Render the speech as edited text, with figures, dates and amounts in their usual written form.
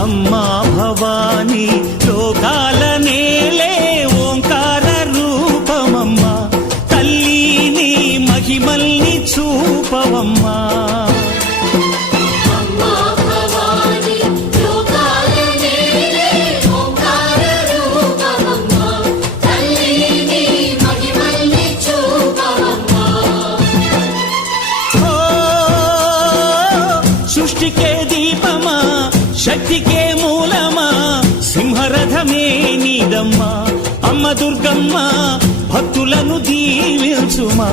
అమ్మా భవానీ లోకాల నేలే ఓంకార రూపమమ్మా, తల్లి నీ మహిమల్ని చూపవమ్మా. సృష్టికే దీపమా, శక్తికే మూలమా, సింహరథమే నీదమ్మా. అమ్మ దుర్గమ్మ భక్తులను దీవించుమా.